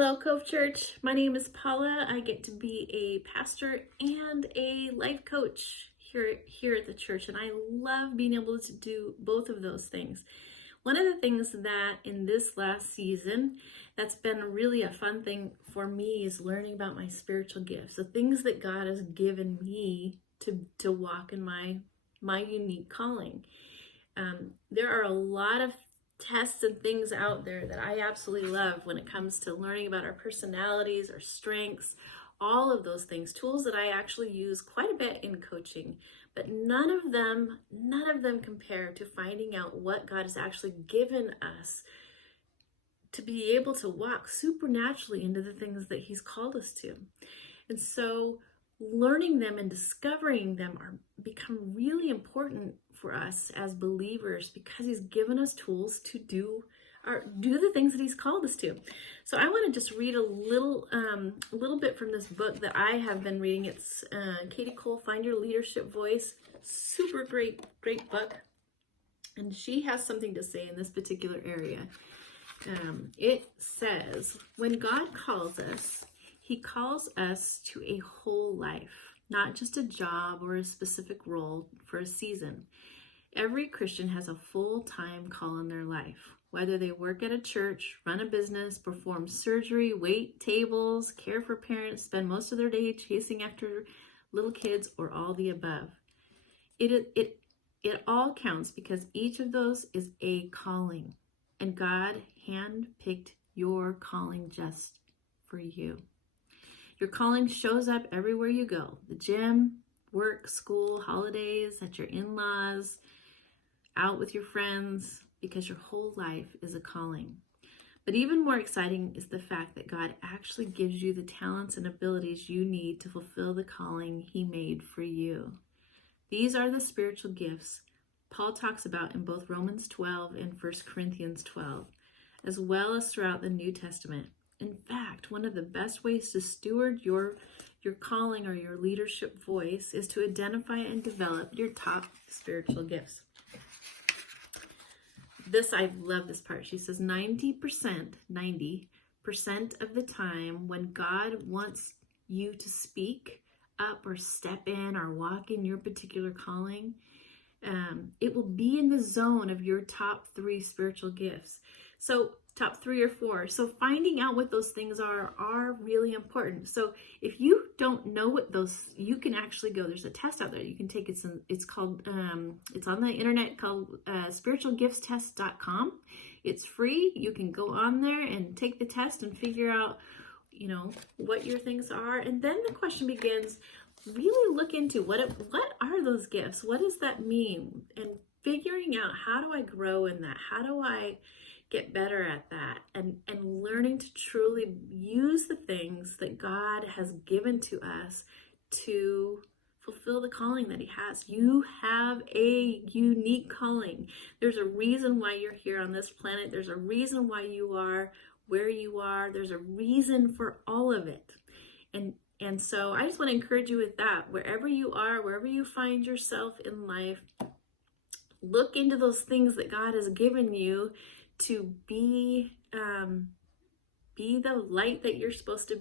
Hello, Cove Church. My name is Paula. I get to be a pastor and a life coach here at the church, and I love being able to do both of those things. One of the things that in this last season that's been really a fun thing for me is learning about my spiritual gifts, the things that God has given me to walk in my unique calling. There are a lot of tests and things out there that I absolutely love when it comes to learning about our personalities, our strengths, all of those things, tools that I actually use quite a bit in coaching, but none of them compare to finding out what God has actually given us to be able to walk supernaturally into the things that He's called us to. And so learning them and discovering them become really important for us as believers because He's given us tools to do the things that He's called us to. So I want to just read a little bit from this book that I have been reading. It's Kadi Cole, Find Your Leadership Voice. Super great book. And she has something to say in this particular area. It says, when God calls us, He calls us to a whole life, not just a job or a specific role for a season. Every Christian has a full-time call in their life, whether they work at a church, run a business, perform surgery, wait tables, care for parents, spend most of their day chasing after little kids, or all the above. It all counts because each of those is a calling, and God handpicked your calling just for you. Your calling shows up everywhere you go. The gym, work, school, holidays, at your in-laws, out with your friends, because your whole life is a calling. But even more exciting is the fact that God actually gives you the talents and abilities you need to fulfill the calling He made for you. These are the spiritual gifts Paul talks about in both Romans 12 and 1 Corinthians 12, as well as throughout the New Testament. In fact, one of the best ways to steward your calling or your leadership voice is to identify and develop your top spiritual gifts. I love this part. She says 90% of the time when God wants you to speak up or step in or walk in your particular calling, it will be in the zone of your top 3 spiritual gifts. So top 3 or 4. So finding out what those things are really important. So if you don't know what those, you can actually go, there's a test out there you can take. It's called, it's on the internet called spiritualgiftstest.com. It's free. You can go on there and take the test and figure out, what your things are. And then the question begins, really look into what are those gifts? What does that mean? And figuring out, how do I grow in that? How do I get better at that, and learning to truly use the things that God has given to us to fulfill the calling that He has. You have a unique calling. There's a reason why you're here on this planet. There's a reason why you are where you are. There's a reason for all of it. And so I just want to encourage you with that. Wherever you are, wherever you find yourself in life, look into those things that God has given you to be the light that you're supposed to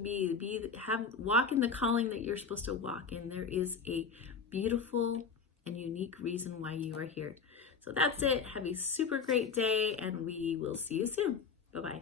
walk in the calling that you're supposed to walk in. There is a beautiful and unique reason why you are here. So that's it. Have a super great day, and we will see you soon. Bye-bye.